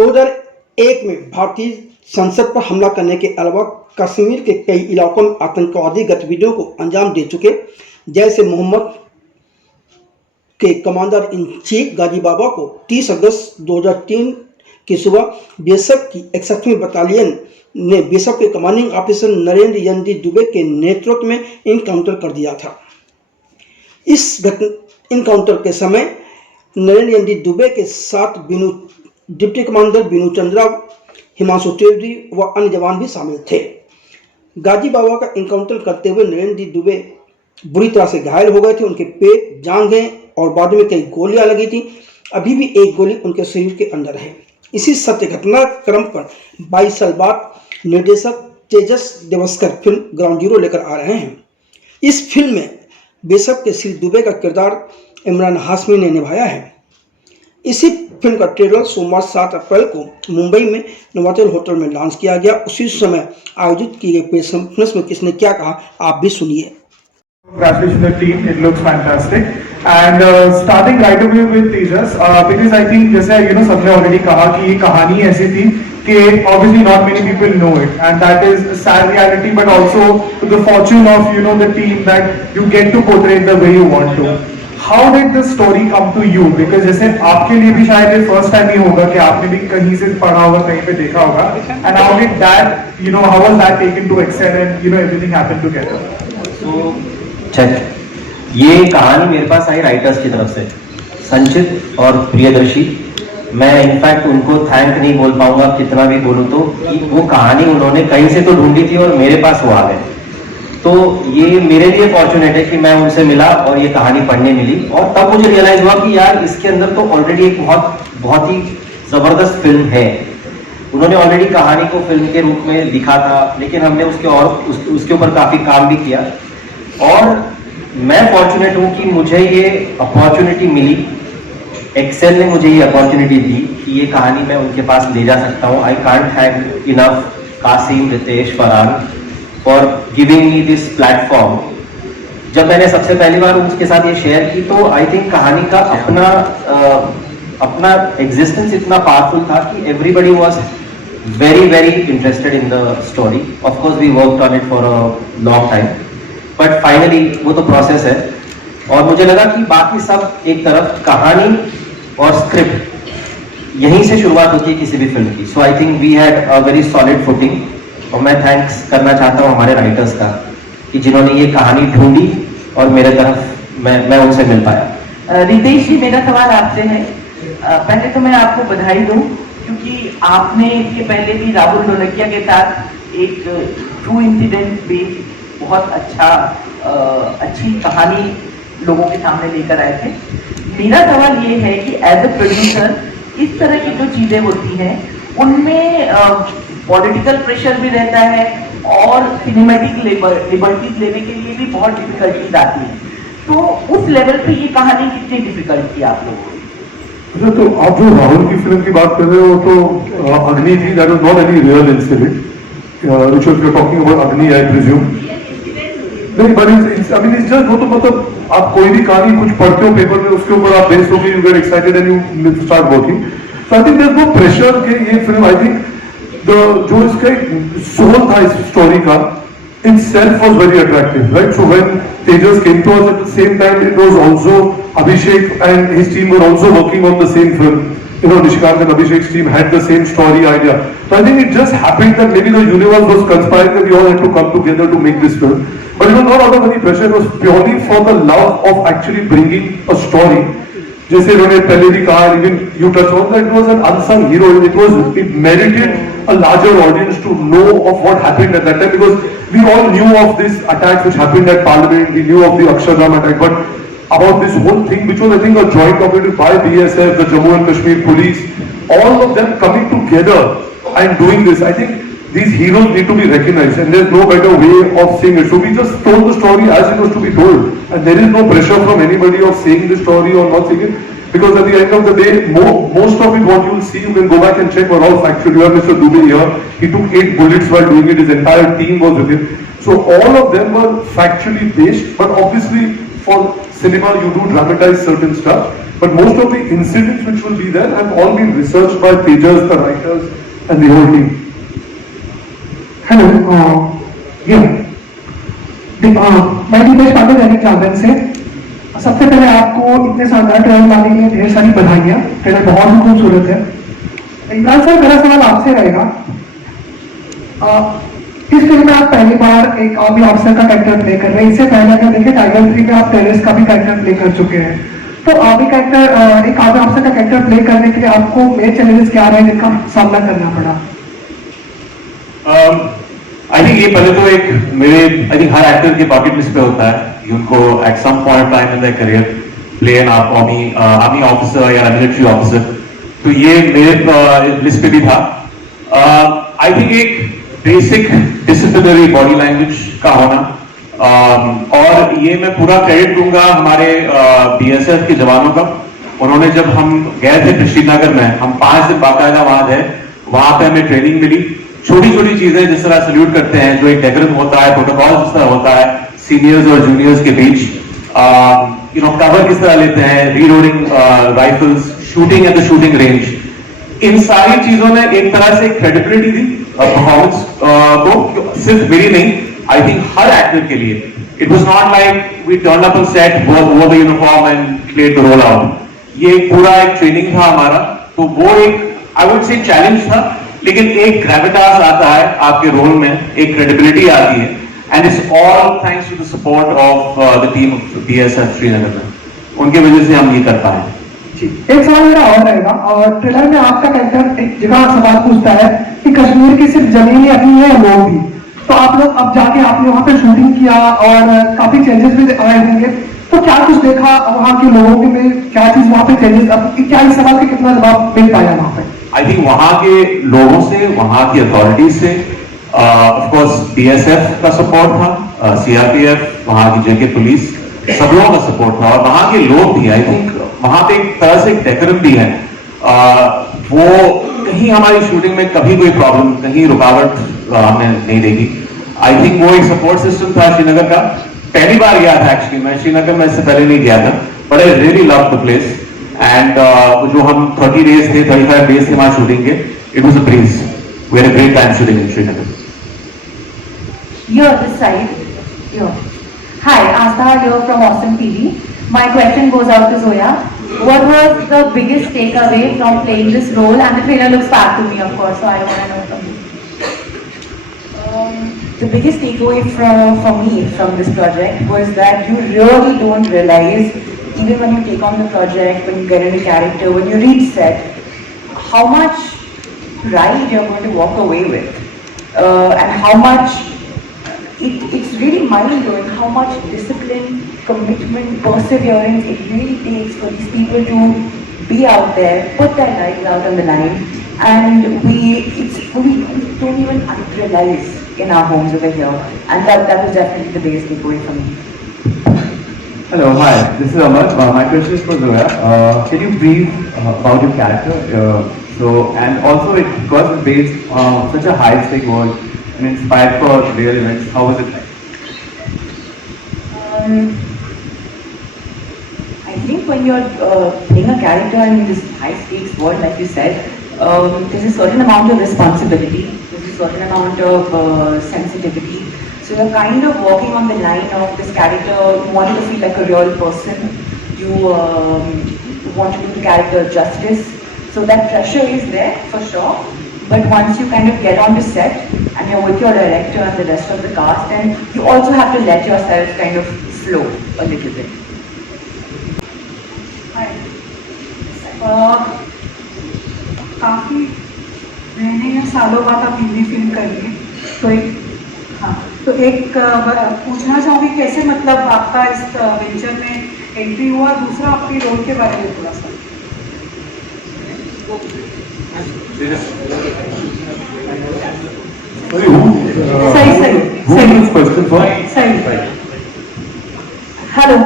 2001 में भारतीय संसद पर हमला करने के अलावा कश्मीर के कई इलाकों में आतंकवादी गतिविधियों को अंजाम दे चुके जैश ए मोहम्मद के कमांडर इन चीफ गाजी बाबा को 30 अगस्त 2003 की सुबह बीएसएफ की 61वीं बटालियन ने बीएसएफ के कमांडिंग ऑफिसर नरेंद्र यंदी दुबे के नेतृत्व में इनकाउंटर कर दिया था। इस इनकाउंटर के समय नरेंद्र यंदी दुबे के साथ डिप्टी कमांडर बिनु चंद्रा, हिमांशु त्रिवेदी व अन्य जवान भी शामिल थे। गाजी बाबा का इनकाउंटर करते हुए नरेंद्र दुबे बुरी तरह से घायल हो गए थे। उनके पेट, जांघें और बाजू में कई गोलियां लगी थी। अभी भी एक गोली उनके शरीर के अंदर है। इसी सत्य घटनाक्रम पर 22 साल बाद निर्देशक तेजस देवस्कर फिल्म ग्राउंड जीरो लेकर आ रहे हैं। इस फिल्म में बीएसएफ के श्री दुबे का किरदार इमरान हाशमी ने निभाया है। इसी फिल्म का ट्रेलर सोमवार 7 अप्रैल को मुंबई में नोवाटेल होटल में लॉन्च किया गया। उसी समय आयोजित की गई प्रेस कॉन्फ्रेंस में किसने क्या कहा, आप भी सुनिए। Congratulations the team, it looks fantastic. And starting right away with Tejas, because I think जैसे सबने already कहा कि ये कहानी ऐसी थी कि obviously not many people know it, and that is a sad reality, but also the fortune of the team that you get to portray it the way you want to. How did the story come to you? Because जैसे आपके लिए भी शायद ये first time ही होगा कि आपने भी कहीं से पढ़ा होगा, कहीं पे देखा होगा, and how did that, how was that taken to Excel and everything happened together? So चल, ये कहानी मेरे पास आई राइटर्स की तरफ से, संचित और प्रियदर्शी। मैं इनफैक्ट उनको थैंक नहीं बोल पाऊंगा कितना भी बोलूं तो, कि वो कहानी उन्होंने कहीं से तो ढूंढी थी और मेरे पास वो आ गए। तो ये मेरे लिए फॉर्चुनेट है कि मैं उनसे मिला और ये कहानी पढ़ने मिली, और तब मुझे रियलाइज हुआ कि यार इसके अंदर तो ऑलरेडी एक बहुत ही जबरदस्त फिल्म है। उन्होंने ऑलरेडी कहानी को फिल्म के रूप में लिखा था, लेकिन हमने उसके ऊपर काफी काम भी किया। और मैं फॉर्चुनेट हूं कि मुझे ये अपॉर्चुनिटी मिली, एक्सेल ने मुझे ये अपॉर्चुनिटी दी कि ये कहानी मैं उनके पास ले जा सकता हूं। I can't thank enough Kasim, Ritesh, Farhan for giving me this platform. जब मैंने सबसे पहली बार उसके साथ ये शेयर की तो आई थिंक कहानी का अपना एग्जिस्टेंस इतना पावरफुल था कि everybody was very interested in the story. Of course we worked on it for a long time, but finally वो तो प्रोसेस है। और मुझे लगा कि बाकी सब एक तरफ, कहानी और स्क्रिप्ट यहीं से शुरुआत होती है किसी भी फिल्म की। So I think we had a very solid footing. और मैं थैंक्स करना चाहता हूँ हमारे राइटर्स का कि जिन्होंने ये कहानी ढूंढी और मेरे तरफ मैं उनसे मिल पाया। रितेश जी, मेरा सवाल आपसे है। पहले तो मैं आपको बधाई दूं क्योंकि आपने इसके पहले भी राहुल ढोलकिया के साथ एक ट्रू इंसिडेंट बेस्ड बहुत अच्छी कहानी लोगों के सामने लेकर आए थे। मेरा सवाल ये है कि एज अ प्रोड्यूसर इस तरह की जो चीजें होती हैं उनमें पॉलिटिकल प्रेशर भी रहता है और सिनेमैटिक लिबर्टीज लेने के लिए भी बहुत डिफिकल्टीज आती है। तो उस लेवल पे ये कहानी कितनी डिफिकल्ट थी आप लोगों को? तो आप जो राहुल की फिल्म की बात कर रहे हो तो अग्नि थी, that was not any real incident, which was you talking about अग्नि, आई प्रिज्यूम। नहीं, बट इट्स जस्ट वो तो मतलब आप कोई भी कहानी कुछ पढ़ते हो पेपर में, उसके ऊपर आप बेस्ड होके you get excited and you start working. So I think there is no pressure कि ये फिल्म, आई थिंक जो इसका एक सोल था इस स्टोरी का, itself was very attractive, right? So when Tejas came to us at the same time, it was also Abhishek and his team were also working on the same film. Nishikant and Abhishek's team had the same story idea. So I think it just happened that maybe the universe was conspiring that we all had to come together to make this film. But it was not out of any pressure, it was purely for the love of actually bringing a story. जैसे उन्होंने पहले भी कहा, even you touched on that, it was an unsung hero. It merited a larger audience to know of what happened at that time, because we all knew of this attack which happened at Parliament, we knew of the Akshardham attack, but about this whole thing, which was I think a joint operative by BSF, the Jammu and Kashmir police, all of them coming together and doing this, I think these heroes need to be recognized, and there's no better way of saying it. So we just told the story as it was to be told, and there is no pressure from anybody of saying the story or not saying it, because at the end of the day, most of it what you will see, you can go back and check, were all factual. You have Mr. Dubey here, he took 8 bullets while doing it, his entire team was with him. So all of them were factually based, but obviously for cinema you do dramatize certain stuff. But most of the incidents which will be there have all been researched by Tejas, the writers, and the whole team. Hello मैं दीपेश पांडे दैनिक जागरण से। सबसे पहले आपको इतने शानदार trailer लाने के लिए ढेर सारी बधाइयाँ। ट्रेलर बहुत ही खूबसूरत है। इमरान सर, मेरा सवाल आपसे रहेगा, इस फिल्म में आप पहली बार एक आर्मी ऑफिसर का कैरेक्टर प्ले कर रहे हैं। इससे पहले अगर देखें टाइगर 3 में आप टेररिस्ट का भी कैरेक्टर प्ले कर चुके हैं। तो आर्मी कैरेक्टर, एक आर्मी ऑफिसर का कैरेक्टर प्ले करने के लिए आपको मेन चैलेंजेस क्या रहे जिनका सामना करना पड़ा? आई थिंक ये पहले तो एक मेरे आई थिंक हर एक्टर के बकेट लिस्ट पे होता है कि उनको at some point time in their career play an army officer या मिलिट्री ऑफिसर, तो ये मेरे लिस्ट पे भी था। आई थिंक एक बेसिक डिसिप्लिनरी बॉडी लैंग्वेज का होना, और ये मैं पूरा क्रेडिट दूंगा हमारे बीएसएफ के जवानों का। उन्होंने, जब हम गए थे श्रीनगर में, हम 5 दिन बाकायदा वहां थे, वहां पे हमें ट्रेनिंग मिली। छोटी छोटी चीजें जिस तरह सल्यूट करते हैं, जो एक डेकोरम होता है, प्रोटोकॉल जिस तरह होता है सीनियर्स और जूनियर्स के बीच, कवर किस तरह लेते हैं, reloading rifles, shooting at the shooting range, इन सारी चीजों ने एक तरह से क्रेडिबिलिटी दी परफॉर्मेंस को, सिर्फ मेरी नहीं, आई थिंक हर एक्टर के लिए। It was not like we turn up on set, wore the uniform and played the role out. ये पूरा एक ट्रेनिंग था हमारा, तो वो एक आई वुड से चैलेंज था, लेकिन एक ग्रेविटास आता है आपके रोल में, एक क्रेडिबिलिटी आती है, and it's all thanks to the support of the team of BSF Srinagar में। उनकी वजह से हम ये कर पाए। एक सवाल मेरा और रहेगा, और ट्रेलर में आपका कैरेक्टर एक जगह सवाल पूछता है कि कश्मीर की सिर्फ जमीन ही अपनी है या लोग भी। तो आप लोग अब जाके आपने वहां पे शूटिंग किया और काफी चेंजेस भी आए होंगे, तो क्या कुछ देखा वहां के लोगों के में, क्या चीज वहां पे चेंजेस, अब क्या इस सवाल का कितना जवाब मिल पाया वहां पे? आई थिंक वहां के लोगों से, वहां की अथॉरिटीज से, ऑफ कोर्स बीएसएफ का सपोर्ट था, सीआरपीएफ, वहां की जेके पुलिस, सब लोगों का सपोर्ट था, और वहां के लोग भी, आई थिंक वहां पे एक तरह से डेकोरम भी है। वो कहीं हमारी शूटिंग में कभी कोई प्रॉब्लम, कहीं रुकावट हमने नहीं देखी। आई थिंक वो एक सपोर्ट सिस्टम था श्रीनगर का। पहली बार गया था एक्चुअली मैं श्रीनगर में, इससे पहले नहीं गया था, but I really love the place. And जो हम 30 डेज थे, 35 डेज थे हमारे शूटिंग के, it was a breeze. We had a great time shooting in Srinagar. Here, this side. Here. Hi, Asta here from Awesome TV. My question goes out to Zoya. What was the biggest takeaway from playing this role? And the trailer looks bad to me, of course, so I want to know from you. The biggest takeaway for me from this project was that you really don't realize, even when you take on the project, when you get into character, when you reach set, how much pride you're going to walk away with, and how much it's really mind-blowing how much discipline, commitment, perseverance it really takes for these people to be out there, put their lives out on the line, and we don't even realize in our homes over here, and that was definitely the biggest takeaway for me. Hello, hi, this is Amar. My question is for Zoya. Can you brief about your character? And also it was based on such a high-stake world and inspired for real events. How was it like? I think when you're playing a character in this high-stakes world, like you said, there's a certain amount of responsibility, there's a certain amount of sensitivity. So you're kind of walking on the line of this character. You want it to feel like a real person. You want to do the character justice. So that pressure is there for sure. But once you kind of get on the set and you're with your director and the rest of the cast, then you also have to let yourself kind of flow a little bit. काफ़ी महीने या सालों बाद आप Hindi film करिए, तो एक पूछना चाहूँगी कैसे मतलब आपका इस वेंचर में एंट्री हुआ, दूसरा आपके रोल के बारे में थोड़ा सा। सही। Hello,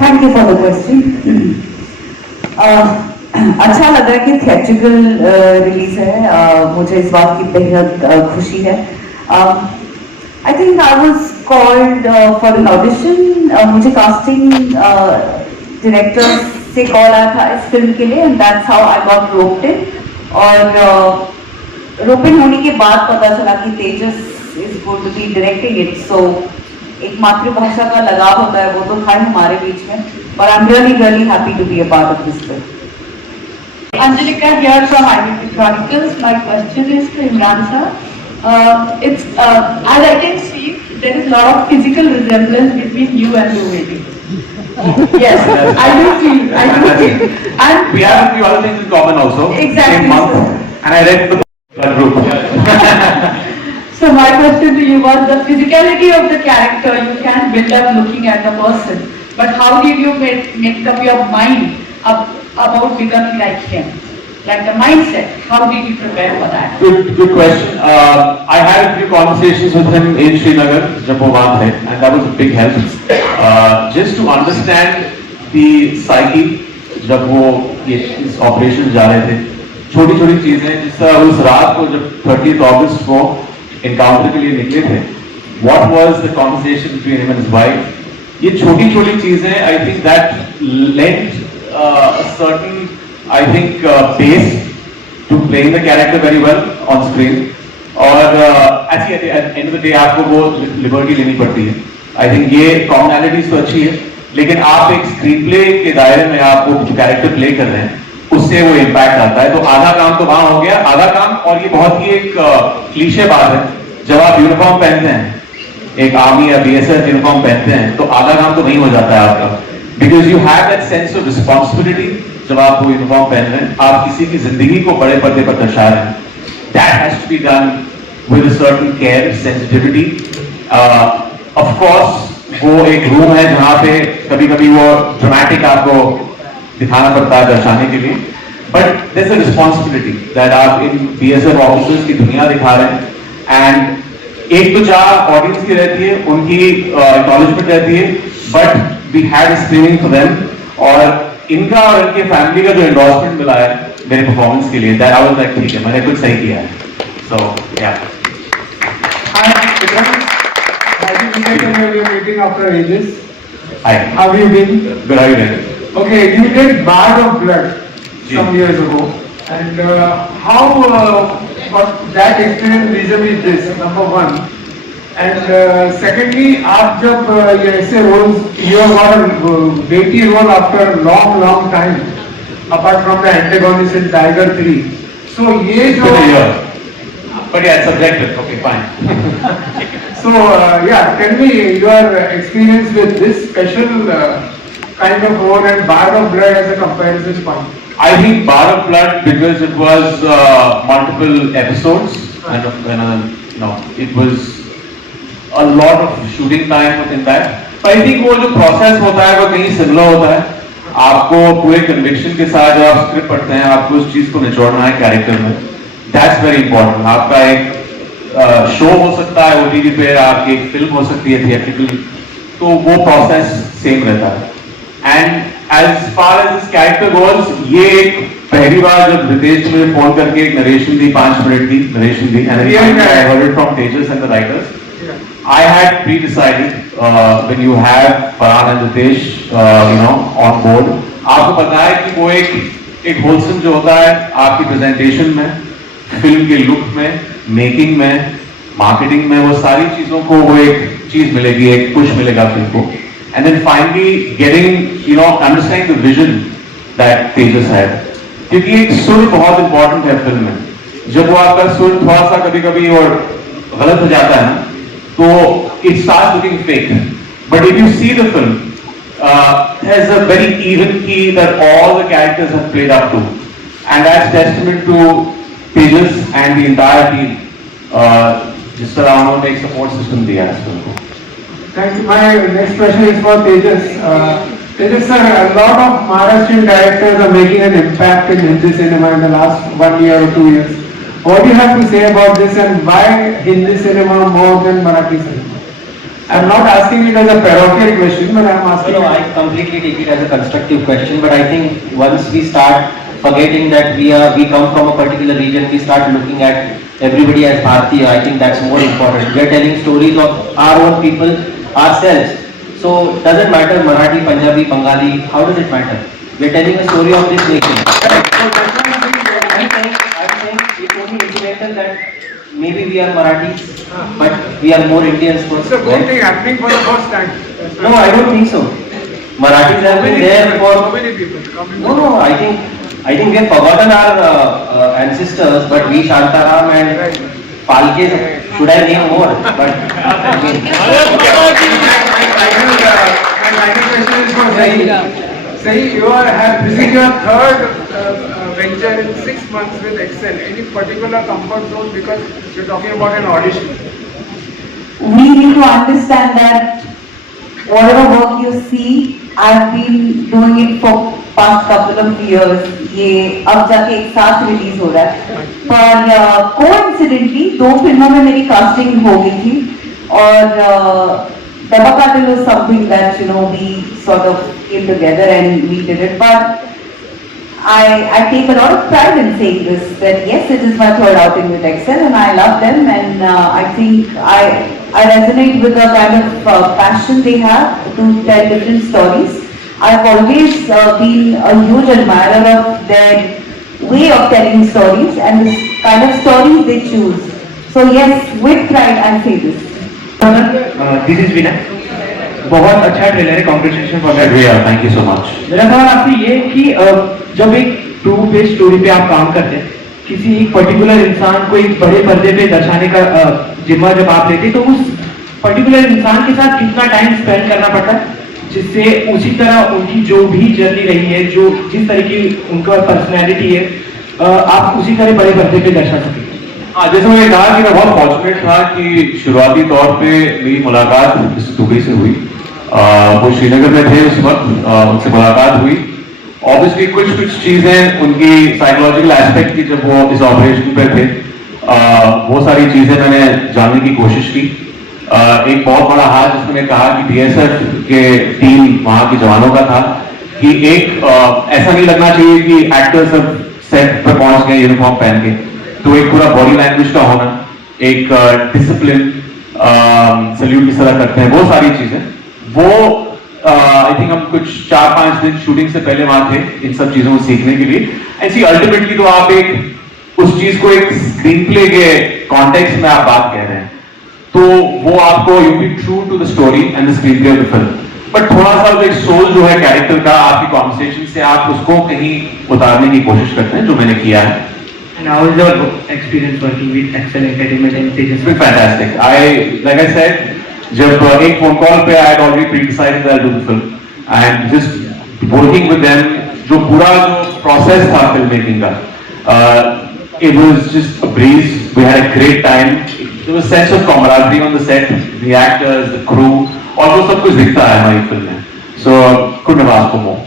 thank you for the question. अच्छा लग रहा है कि थिएट्रिकल रिलीज है, मुझे इस बात की बेहद खुशी है। I think I was called for an audition. मुझे कास्टिंग डायरेक्टर से कॉल आया था इस फिल्म के लिए, and that's how I got roped in. और रोप इन होने के बाद पता चला कि Tejas is going to be directing it, so एक मातृभाषा का लगाव होता है, वो तो था हमारे बीच में, but I'm really happy to be a part of this film. Angelika here from Identity Chronicles. My question is to Imran sir. As I can see, there is a lot of physical resemblance between you and Rohini. Yes, I do feel. And We have a few other things in common also. Exactly, Same month, sir. and I read the blood group. so my question to you was the physicality of the character you can build up looking at the person, but how did you make up your mind about becoming like him? Like the mindset, how did you prepare for that? Good question. I had a few conversations with him in Srinagar, जब वो वहाँ थे, and that was a big help. Just to understand the psyche, जब वो ये इस operation जा रहे थे, छोटी-छोटी चीजें, जिस तरह उस रात को जब 30th August को encounter के लिए निकले थे, what was the conversation between him and his wife? ये छोटी-छोटी चीजें, I think that lent a certain, I think, pace to playing the character very well on screen. और at the end of the day आपको वो liberty लेनी पड़ती है. I think ये commonalities तो अच्छी है, लेकिन आप एक स्क्रीन प्ले के दायरे में आप वो जो कैरेक्टर प्ले कर रहे हैं, उससे वो इम्पैक्ट आता है. तो आधा काम तो वहाँ हो गया, आधा काम, और ये बहुत ही एक क्लीशे बात है, जब आप यूनिफॉर्म पहनते हैं, एक आर्मी या BSF यूनिफॉर्म पहनते हैं, तो आधा काम तो नहीं हो जाता है आपका, because you have that sense of responsibility. जब आप वो यूनिफॉर्म पहन रहे हैं, आप किसी की जिंदगी को बड़े पर्दे पर दर्शा रहे हैं. That has to be done with a certain care, sensitivity. Of course वो एक रूम है जहां पे कभी-कभी वो ड्रामेटिक आपको दिखाना पड़ता है दर्शाने के लिए, but there is a responsibility that आप इन BSF ऑफिसर्स की दुनिया दिखा रहे हैं. एंड एक तो चाह ऑडियंस की रहती है, उनकी एक्नॉलेजमेंट रहती है, but we had a screening for them, और इनका और इनके फैमिली का जो एंडोर्समेंट मिला है मेरे परफॉर्मेंस के लिए, दैट आई वाज लाइक ठीक है, मैंने कुछ सही किया है. सो या We are meeting after ages. Hi. How have you been? Good, how are you doing? Okay, you did Bard of Blood some years ago, and how what that experience vis-a-vis this, number one, and secondly, आप जब ये ऐसे roles, you have got a weighty role after a long time, apart from the antagonist in Tiger 3. So ये जो but yeah, it's subjective. Okay, fine. So yeah, tell me your experience with this special kind of role and Bard of Blood as a comparison point. I think Bard of Blood, because it was multiple episodes, and it was a lot of shooting time within that. But I think वो जो process होता है वो कहीं similar होता है. आपको पूरे conviction के साथ जब आप script पढ़ते हैं, आपको उस चीज को निचोड़ना है character में. That's very important. आपका एक शो हो सकता है OTT पे, आपकी एक फिल्म हो सकती है थिएट्रिकल, तो वो प्रोसेस सेम रहता है. And as far as this character goes, ये एक पहली बार जब रितेश मुझे फोन करके एक नरेशन दी, 5 मिनट की narration the, and I heard it from Tejas and the writers. I had pre-decided when you have Farhan and Ritesh, on board. आपको पता है कि वो एक wholesome जो होता है आपकी प्रेजेंटेशन में, फिल्म के लुक में, मेकिंग में, मार्केटिंग में, वो सारी चीजों को वो एक चीज मिलेगी, एक पुश मिलेगा फिल्म को. And then finally getting understanding the vision that Tejas had, क्योंकि एक सुर बहुत इंपॉर्टेंट है फिल्म में. जब वो आपका सुर थोड़ा सा कभी-कभी और गलत हो जाता है ना, तो it starts looking fake. But if you see the film, there's a very even key that all the characters have played up to, and that's testament to Tejas and the entire team. जिस तरह उन्होंने एक support system दिया है इस film को. Thank you. My next question is for Tejas. Tejas sir, a lot of Maharashtrian directors are making an impact in Hindi cinema in the last 1 year or 2 years. What do you have to say about this, and why Hindi cinema more than Marathi cinema? I'm not asking it as a parochial question, but I'm asking. No, I completely take it as a constructive question. But I think once we start forgetting that we come from a particular region, we start looking at everybody as Bharatiya. I think that's more important. We are telling stories of our own people, ourselves. So doesn't matter Marathi, Punjabi, Bengali. How does it matter? we're telling a story of this nation. I'm saying it's only incidental that maybe we are Marathis, but we are more Indians first. It's a good thing happening for the first time. No, I don't think so. Marathis have been there for. So many people coming. No, I think we have forgotten our ancestors, but we Shantaram and Palke, should I name more? But again. My question is for Sahi. Sahi, this is your third venture in 6 months with Excel. Any particular comfort zone, because you're talking about an audition? We need to understand that whatever work you see, I've been doing it for past couple of years. ये अब जाके एक साथ release हो रहा है, पर coincidentally 2 फिल्मों में मेरी कास्टिंग हो गई थी और Dabba Katil was something that we sort of came together and we did it. But I take a lot of pride in saying this, that yes, it is my third outing with Excel and I love them, and I think I resonate with the kind of passion they have to tell different stories. I've always been a huge admirer of their way of telling stories and the kind of stories they choose. So yes, with pride I say this. This is Vinay, बहुत अच्छा trailer है, congratulation for that. Thank you so much. मेरा सवाल आपसे ये है कि जब एक ट्रू बेस्ड स्टोरी पे आप काम करते हैं, किसी एक पर्टिकुलर इंसान को एक बड़े पर्दे पे दर्शाने का जिम्मा जब आप लेते हैं, तो उस पर्टिकुलर इंसान के साथ कितना टाइम स्पेंड करना पड़ता है जिससे उसी तरह उनकी जो भी जर्नी रही है, जो जिस तरह की उनका पर्सनैलिटी है, आप उसी तरह बड़े पर्दे पे दर्शा सकें? जैसे मैंने कहा कि मैं बहुत फॉर्चुनेट था कि शुरुआती तौर पे मेरी मुलाकात मिस्टर दुबे से हुई। वो श्रीनगर में थे उस वक्त, उनसे मुलाकात हुई। ऑब्वियसली कुछ चीजें उनकी साइकोलॉजिकल एस्पेक्ट की, जब वो इस ऑपरेशन पे थे, वो सारी चीजें मैंने जानने की कोशिश की। एक बहुत बड़ा हाथ जिसमें मैंने कहा कि बीएसएफ के टीम वहां के जवानों का था कि एक ऐसा नहीं लगना चाहिए कि एक्टर्स सब सेट पर पहुंच गए यूनिफॉर्म पहन के, तो एक पूरा बॉडी लैंग्वेज का होना, एक डिसिप्लिन, सल्यूट किस तरह करते हैं, वो सारी चीजें, वो आई थिंक हम कुछ 4-5 दिन शूटिंग से पहले वहां थे इन सब चीजों को सीखने के लिए। ऐसी अल्टीमेटली तो आप एक उस चीज को एक स्क्रीन प्ले के कॉन्टेक्स्ट में आप बात कह रहे हैं, तो वो आपको you be true to the story and the screen play of the film, but थोड़ा सा एक सोल जो है कैरेक्टर का, आपकी कॉन्वर्सेशन से आप उसको कहीं उतारने की कोशिश करते हैं, जो मैंने किया है। And how is your experience working with Excel Entertainment and Tejas? It's been fantastic. Like I said, जब एक फोन कॉल पे I had already pre-decided that I'll do the film, and just working with them, जो पूरा जो process था film making का, it was just a breeze. We had a great time. There was a sense of camaraderie on the set, the actors, the crew, और वो सब कुछ दिखता है हमारी फिल्म में. So couldn't have asked for more.